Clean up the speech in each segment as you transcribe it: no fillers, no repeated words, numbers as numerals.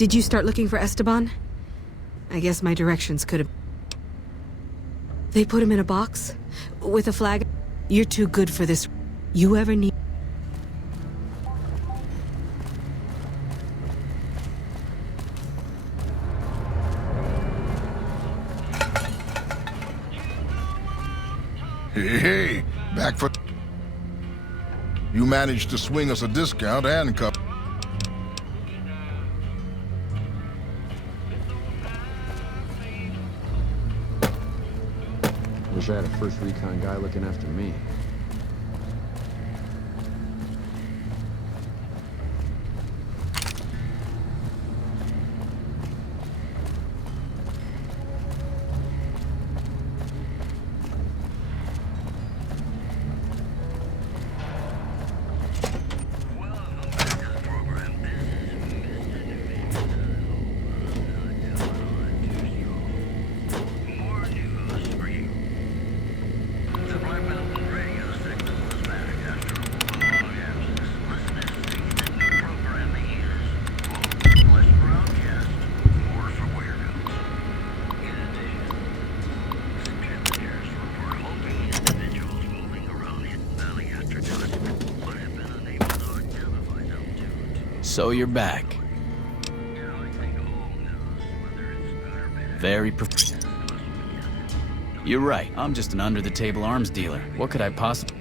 Did you start looking for Esteban? I guess my directions could have... They put him in a box? With a flag? You're too good for this. You ever need... Hey, back for... You managed to swing us a discount and cup. Wish I had a first recon guy looking after me. So you're back. Very You're right. I'm just an under-the-table arms dealer. What could I possibly...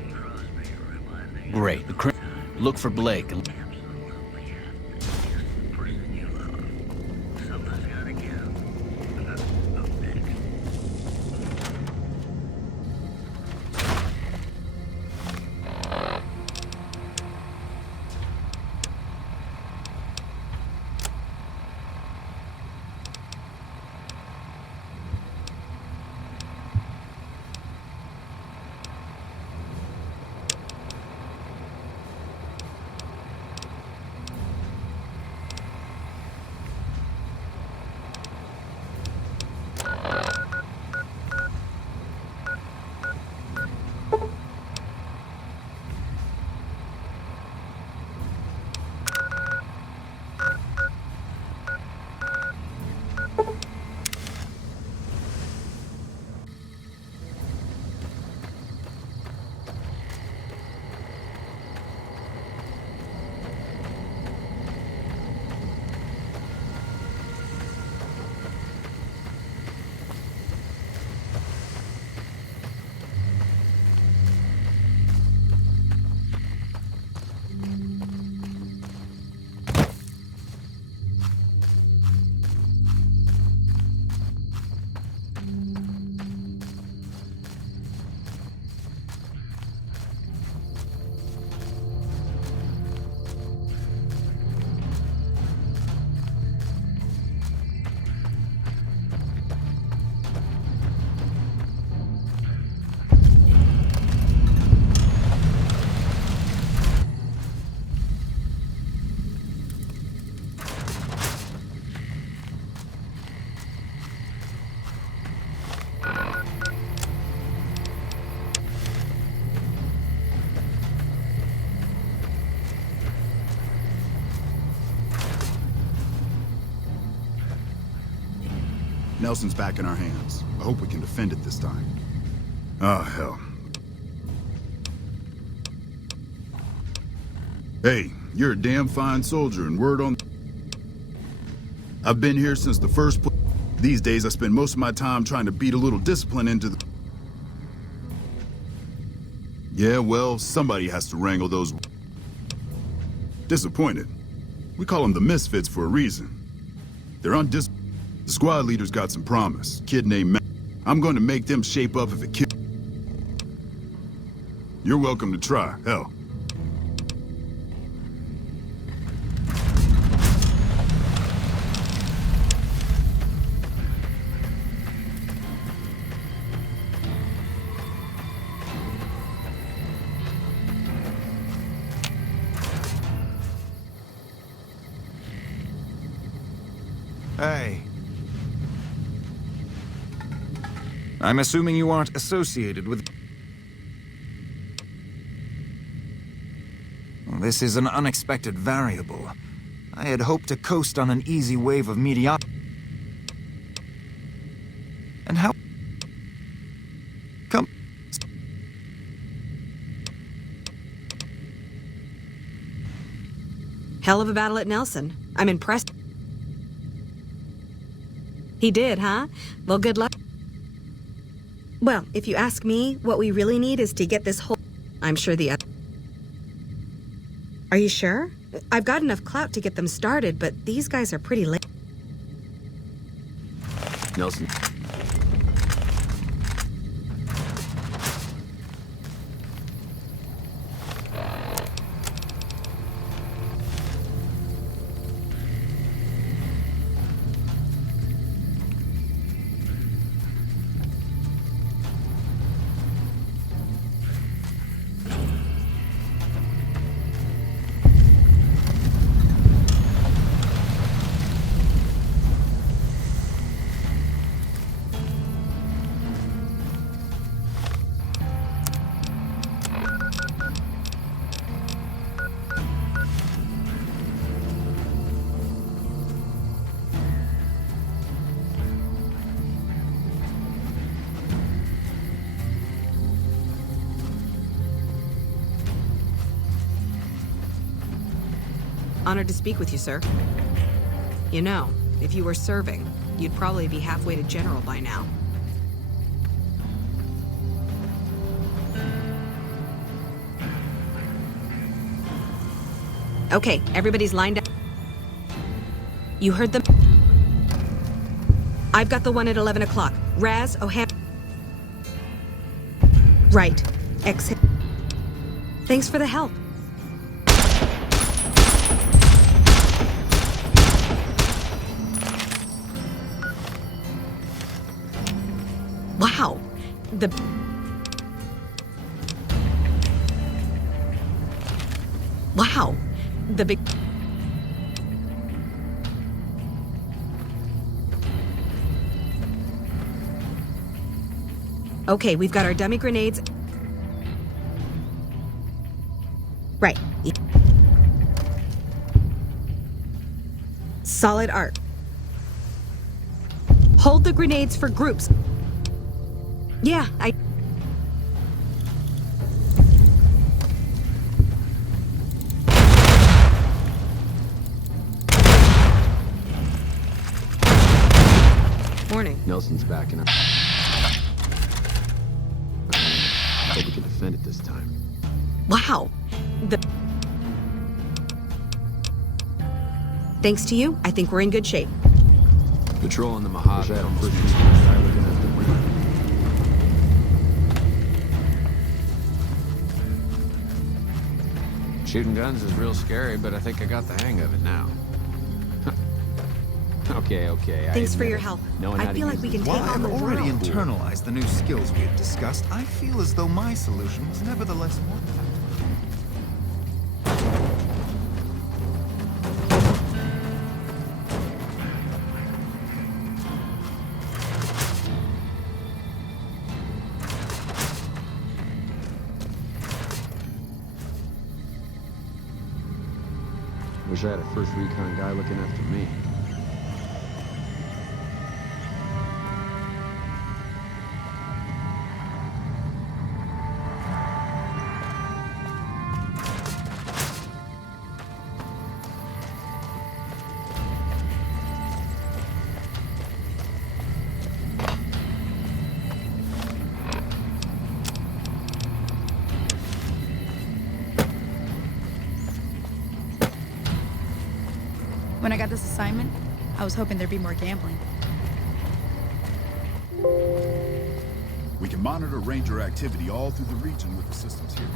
Great. Look for Blake. Nelson's back in our hands. I hope we can defend it this time. Oh, hell. Hey, you're a damn fine soldier, and word on... I've been here since the first... These days, I spend most of my time trying to beat a little discipline into the... Yeah, well, somebody has to wrangle those... Disappointed. We call them the Misfits for a reason. They're undis... The squad leader's got some promise. Kid named Matt. I'm going to make them shape up if it kills. You're welcome to try. Hell. Hey. I'm assuming you aren't associated with... Well, this is an unexpected variable. I had hoped to coast on an easy wave of mediocrity. And how... Come... Hell of a battle at Nelson. I'm impressed. He did, huh? Well, good luck. Well, if you ask me, what we really need is to get this whole... I'm sure the... Are you sure? I've got enough clout to get them started, but these guys are pretty late. Nelson. Honored to speak with you, sir. You know, if you were serving, you'd probably be halfway to general by now. Okay, everybody's lined up. You heard them? I've got the one at 11 o'clock. Raz, O'Hara... Right. Exit. Thanks for the help. Wow. Wow. The big... Okay, we've got our dummy grenades. Right. Solid art. Hold the grenades for groups. Yeah, Morning. Nelson's backing up. Hope we can defend it this time. Wow. Thanks to you, I think we're in good shape. Patrol on the Mojave. First recon guy looking after me. Shooting guns is real scary, but I think I got the hang of it now. Okay. Thanks for admit your it. help. Knowing how I to feel like use we can these take While on I've the already world. internalized the new skills we have discussed, I feel as though my solution was nevertheless more effective. Wish I had a first recon guy looking after me. When I got this assignment, I was hoping there'd be more gambling. We can monitor Ranger activity all through the region with the systems here.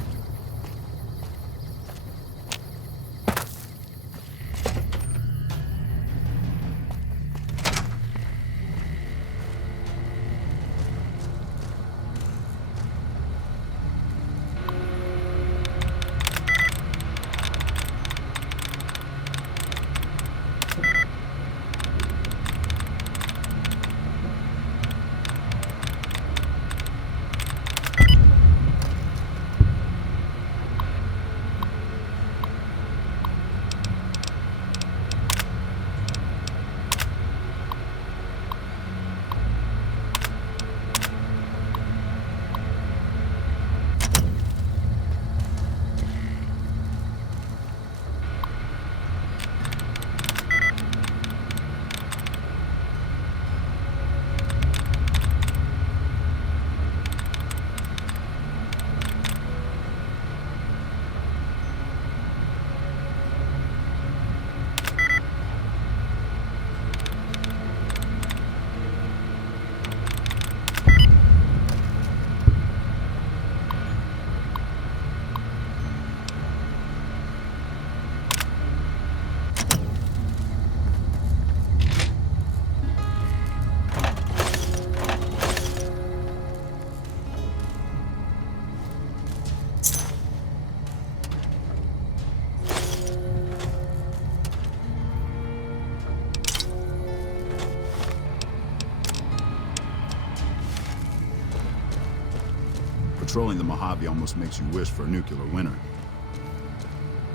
Patrolling the Mojave almost makes you wish for a nuclear winter.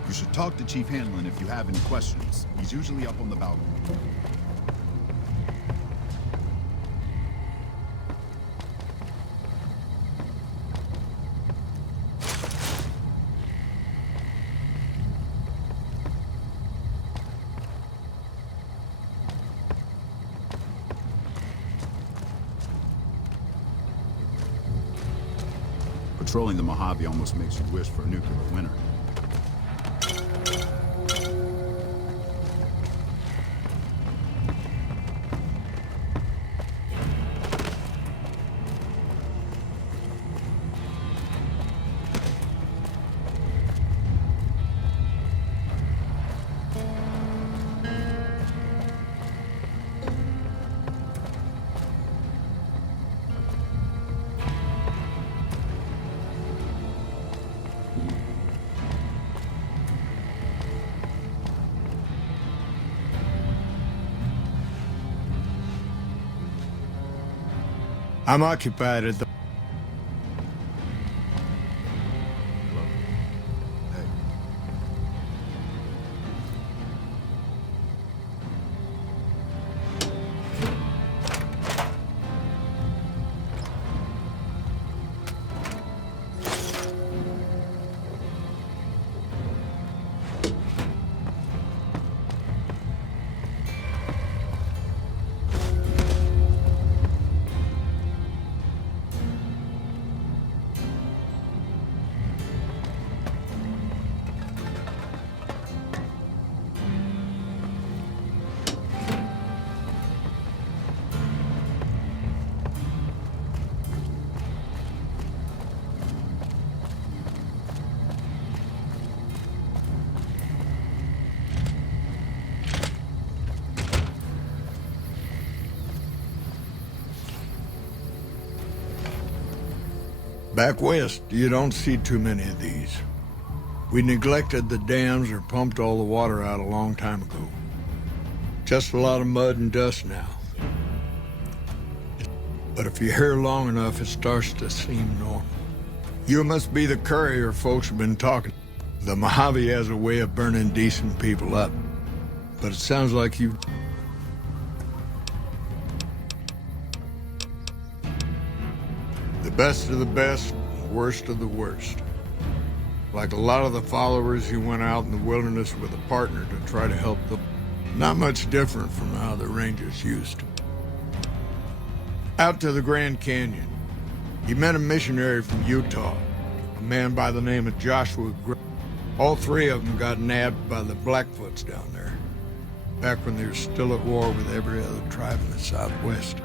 You should talk to Chief Hanlon if you have any questions. He's usually up on the balcony. Patrolling the Mojave almost makes you wish for a nuclear winter. I'm occupied at the... Back west, you don't see too many of these. We neglected the dams or pumped all the water out a long time ago. Just a lot of mud and dust now. But if you're here long enough, it starts to seem normal. You must be the courier folks have been talking. The Mojave has a way of burning decent people up. But it sounds like you... The best of the best, worst of the worst. Like a lot of the followers, you went out in the wilderness with a partner to try to help them. Not much different from how the Rangers used to. Out to the Grand Canyon, you met a missionary from Utah, a man by the name of Joshua Gray. All three of them got nabbed by the Blackfoots down there, back when they were still at war with every other tribe in the Southwest.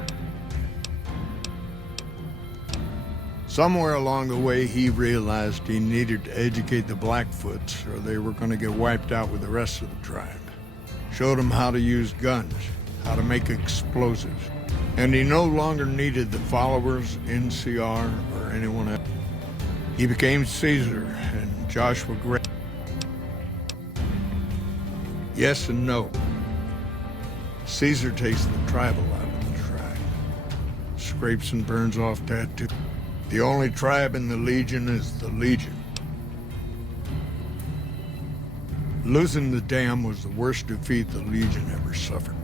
Somewhere along the way, he realized he needed to educate the Blackfoots or they were going to get wiped out with the rest of the tribe. Showed them how to use guns, how to make explosives. And he no longer needed the followers, NCR, or anyone else. He became Caesar and Joshua Gray. Yes and no. Caesar takes the tribal out of the tribe. Scrapes and burns off tattoos. The only tribe in the Legion is the Legion. Losing the dam was the worst defeat the Legion ever suffered.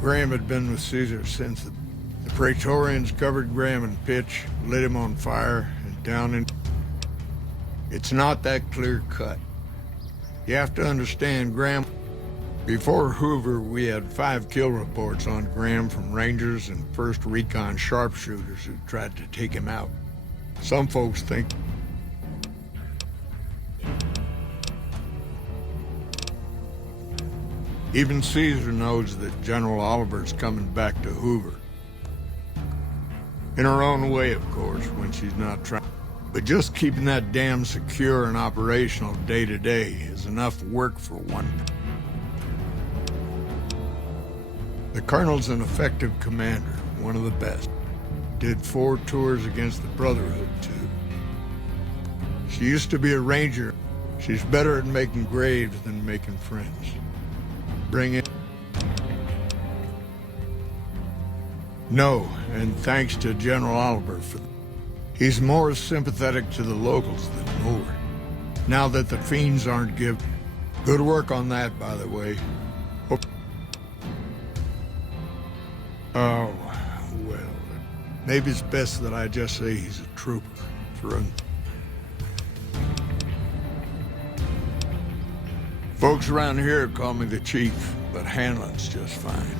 Graham had been with Caesar since the Praetorians covered Graham in pitch, lit him on fire, and down in... It's not that clear cut. You have to understand, Graham... Before Hoover, we had 5 kill reports on Graham from Rangers and 1st Recon sharpshooters who tried to take him out. Some folks think... Even Caesar knows that General Oliver's coming back to Hoover. In her own way, of course, when she's not trying. But just keeping that dam secure and operational day to day is enough work for one. The Colonel's an effective commander, one of the best. Did 4 tours against the Brotherhood, too. She used to be a ranger. She's better at making graves than making friends. Bring it. No, and thanks to General Oliver for He's more sympathetic to the locals than Moore. Now that the fiends aren't give. Good work on that, by the way. Oh, well, maybe it's best that I just say he's a trooper. Folks around here call me the chief, but handling's just fine.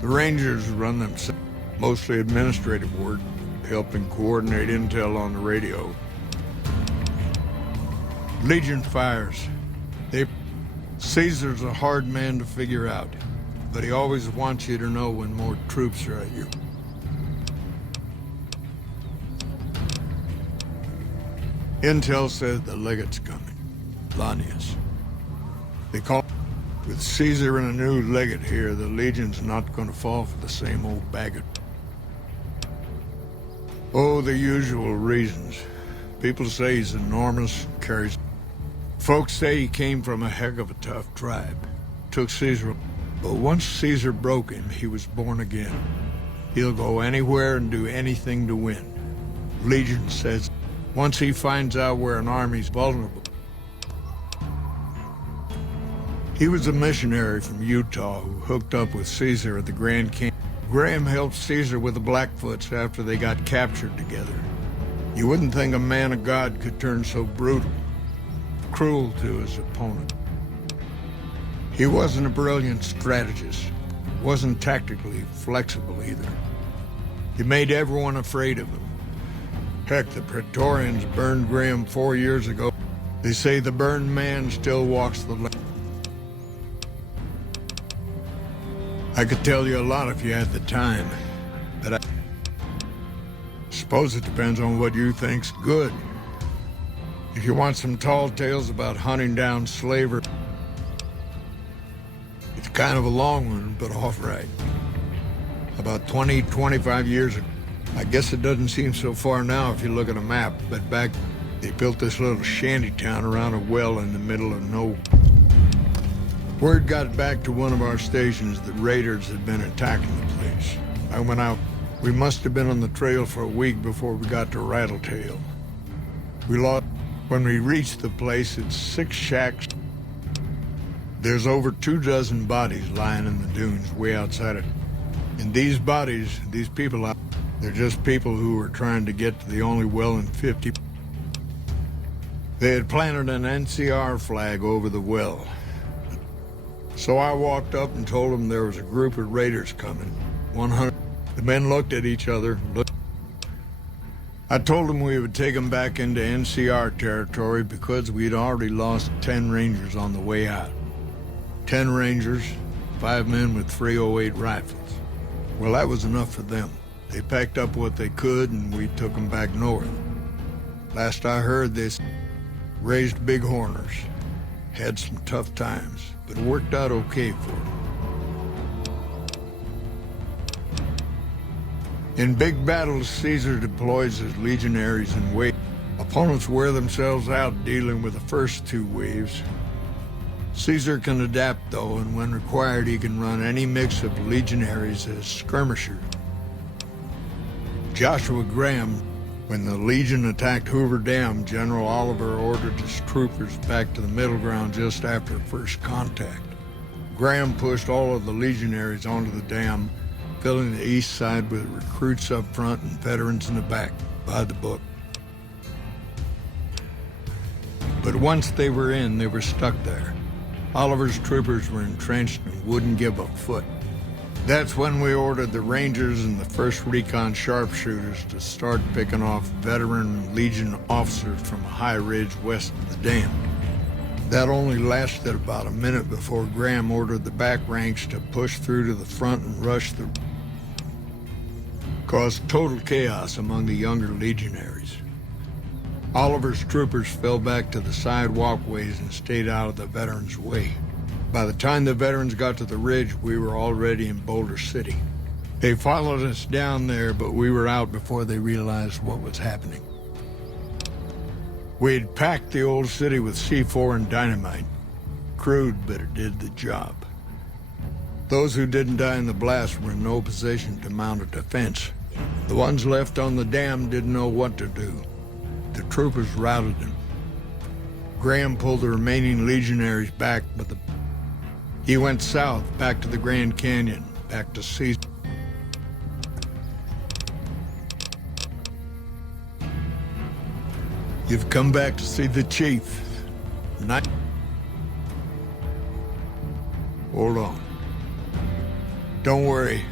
The Rangers run themselves, mostly administrative work, helping coordinate intel on the radio. Legion fires. Caesar's a hard man to figure out, but he always wants you to know when more troops are at you. Intel says the legate's coming. Lanius. They call. With Caesar and a new legate here, the Legion's not going to fall for the same old bag of... Oh, the usual reasons. People say he's enormous, carries... Folks say he came from a heck of a tough tribe. Took Caesar... But once Caesar broke him, he was born again. He'll go anywhere and do anything to win. Legion says, once he finds out where an army's vulnerable... He was a missionary from Utah who hooked up with Caesar at the Grand Canyon. Graham helped Caesar with the Blackfoots after they got captured together. You wouldn't think a man of God could turn so brutal, cruel to his opponent. He wasn't a brilliant strategist, wasn't tactically flexible either. He made everyone afraid of him. Heck, the Praetorians burned Graham 4 years ago. They say the burned man still walks the land. I could tell you a lot if you had the time, but I suppose it depends on what you think's good. If you want some tall tales about hunting down slavers, it's kind of a long one, but all right. About 25 years ago. I guess it doesn't seem so far now if you look at a map, but back they built this little shanty town around a well in the middle of nowhere. Word got back to one of our stations that raiders had been attacking the place. I went out. We must have been on the trail for a week before we got to Rattletail. We lost. When we reached the place, it's 6 shacks. There's over 24 bodies lying in the dunes way outside it. And these bodies, these people out, they're just people who were trying to get to the only well in 50. They had planted an NCR flag over the well. So I walked up and told them there was a group of raiders coming. 100. The men looked at each other. I told them we would take them back into NCR territory because we'd already lost 10 Rangers on the way out. 10 Rangers, 5 men with 308 rifles. Well, that was enough for them. They packed up what they could and we took them back north. Last I heard, they raised big horners. Had some tough times, but it worked out okay for them. In big battles, Caesar deploys his legionaries in waves. Opponents wear themselves out dealing with the first 2 waves. Caesar can adapt, though, and when required, he can run any mix of legionaries as skirmishers. Joshua Graham, when the Legion attacked Hoover Dam, General Oliver ordered his troopers back to the middle ground just after first contact. Graham pushed all of the legionaries onto the dam, filling the east side with recruits up front and veterans in the back, by the book. But once they were in, they were stuck there. Oliver's troopers were entrenched and wouldn't give a foot. That's when we ordered the Rangers and the 1st Recon sharpshooters to start picking off veteran Legion officers from a high ridge west of the dam. That only lasted about a minute before Graham ordered the back ranks to push through to the front and rush the... Caused total chaos among the younger legionaries. Oliver's troopers fell back to the side walkways and stayed out of the veterans' way. By the time the veterans got to the ridge, we were already in Boulder City. They followed us down there, but we were out before they realized what was happening. We'd packed the old city with C4 and dynamite. Crude, but it did the job. Those who didn't die in the blast were in no position to mount a defense. The ones left on the dam didn't know what to do. The troopers routed them. Graham pulled the remaining legionaries back, but he went south, back to the Grand Canyon, back to Caesar. You've come back to see the chief. Hold on. Don't worry.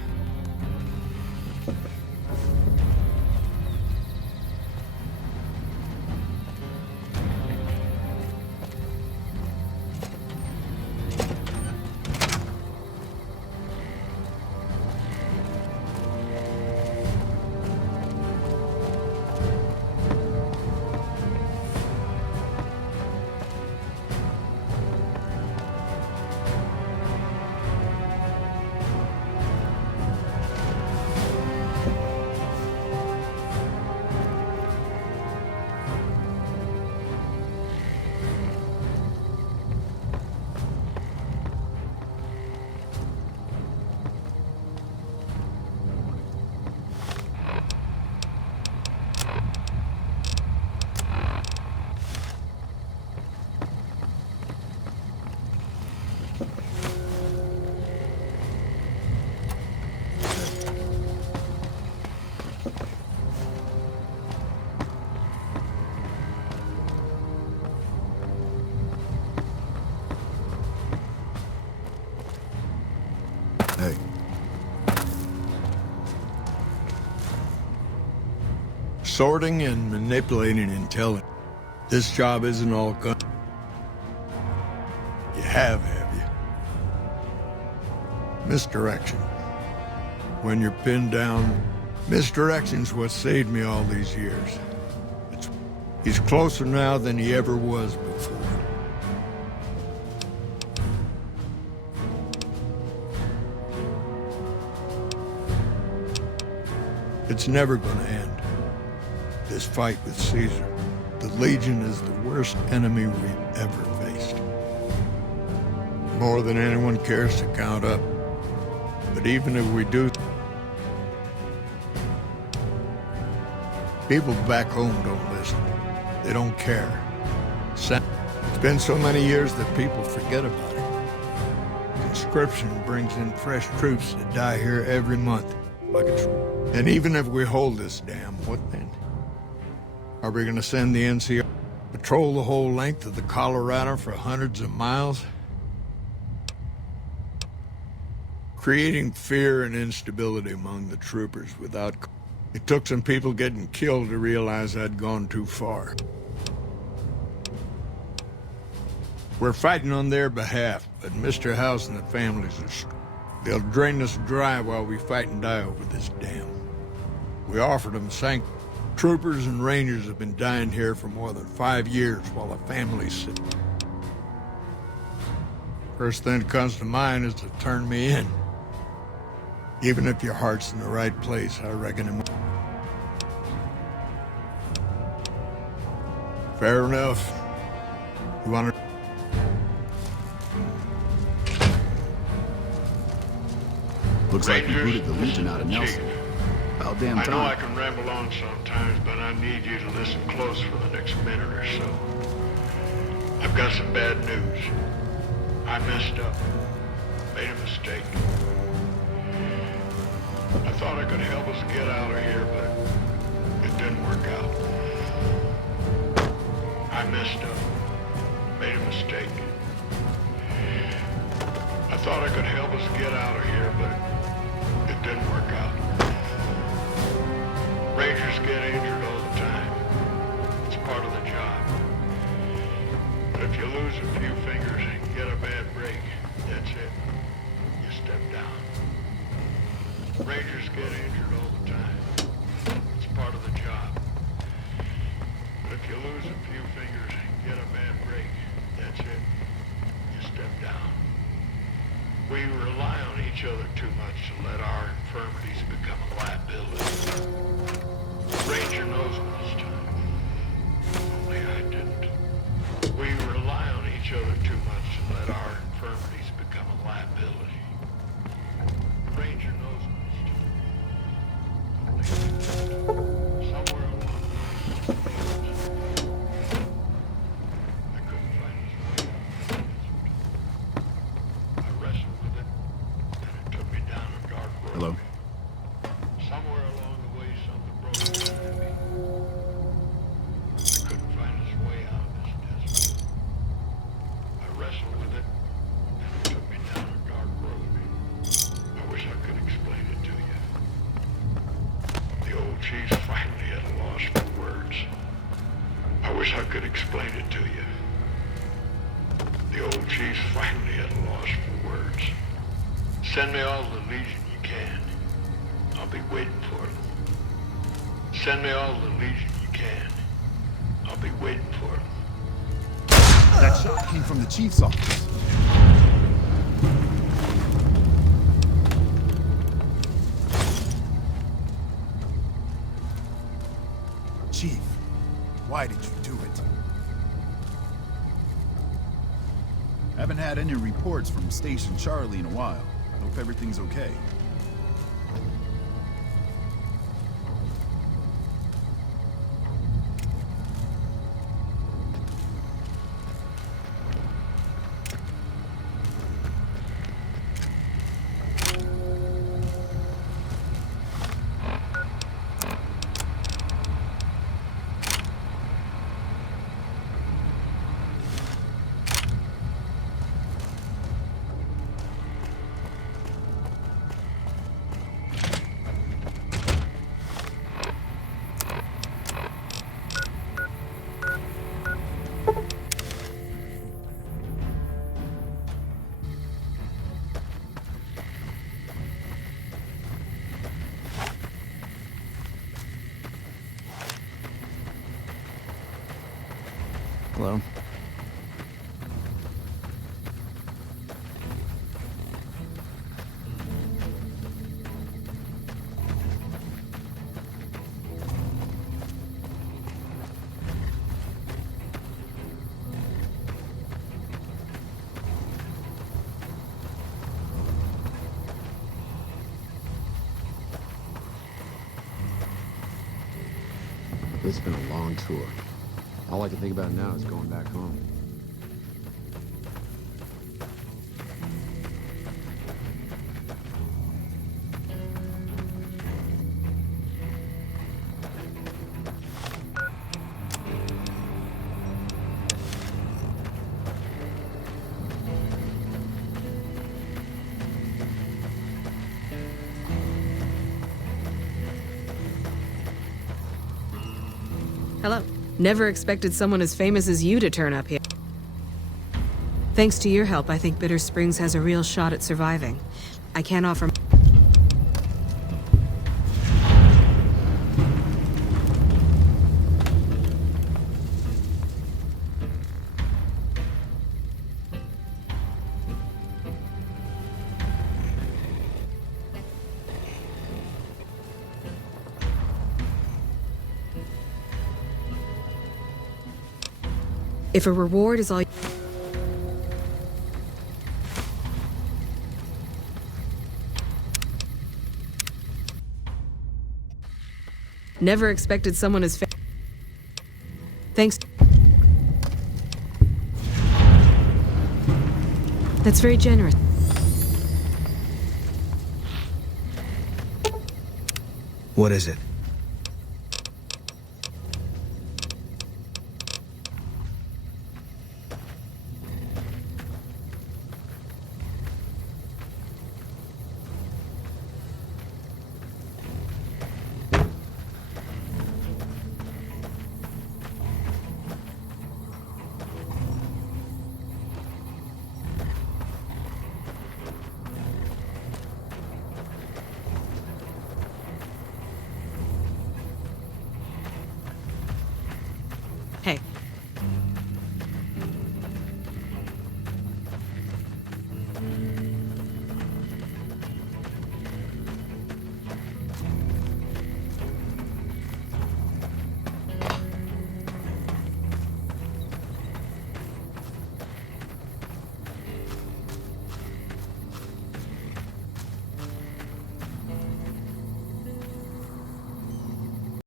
Hey. Sorting and manipulating intelligence. This job isn't all gun. You have you? Misdirection. When you're pinned down, misdirection's what saved me all these years. He's closer now than he ever was before. It's never gonna end. This fight with Caesar. The Legion is the worst enemy we've ever faced. More than anyone cares to count up. But even if we do, people back home don't listen. They don't care. It's been so many years that people forget about it. Conscription brings in fresh troops that die here every month. And even if we hold this dam, what then? Are we gonna send the NCR patrol the whole length of the Colorado for hundreds of miles? Creating fear and instability among the troopers without... It took some people getting killed to realize I'd gone too far. We're fighting on their behalf, but Mr. House and the families are... They'll drain us dry while we fight and die over this dam. We offered them sanctuary. Troopers and rangers have been dying here for more than 5 years while the families sit. First thing that comes to mind is to turn me in. Even if your heart's in the right place, I reckon it might. Fair enough. You want to... Looks like you booted the Legion out of Nelson. About damn time. I know I can ramble on sometimes, but I need you to listen close for the next minute or so. I've got some bad news. I messed up. Made a mistake. I thought I could help us get out of here, but it didn't work out. I messed up. Made a mistake. I thought I could help us get out of here, but it didn't work out. Rangers get injured all the time. It's part of the job. But if you lose a few fingers and get a bad break, that's it. You step down. Rangers get injured all the time. It's part of the job. But if you lose a few fingers and get a bad break, that's it. You step down. We rely on each other too much to let our infirmities become a liability. Ranger knows this time. Only I didn't. We rely on each other too much to let our infirmities become a liability. Ranger knows this time. Only Chief's finally at a loss for words. Send me all the Legion you can. I'll be waiting for them. Send me all the Legion you can. I'll be waiting for them. That shot came from the Chief's office. Chief, why did you do it? Haven't had any reports from Station Charlie in a while. Hope everything's okay. Hello? It's been a long tour. All I can think about now is going back home. Hello. Never expected someone as famous as you to turn up here. Thanks to your help, I think Bitter Springs has a real shot at surviving. I can't offer... If a reward is all... Never expected someone as... Thanks... That's very generous. What is it?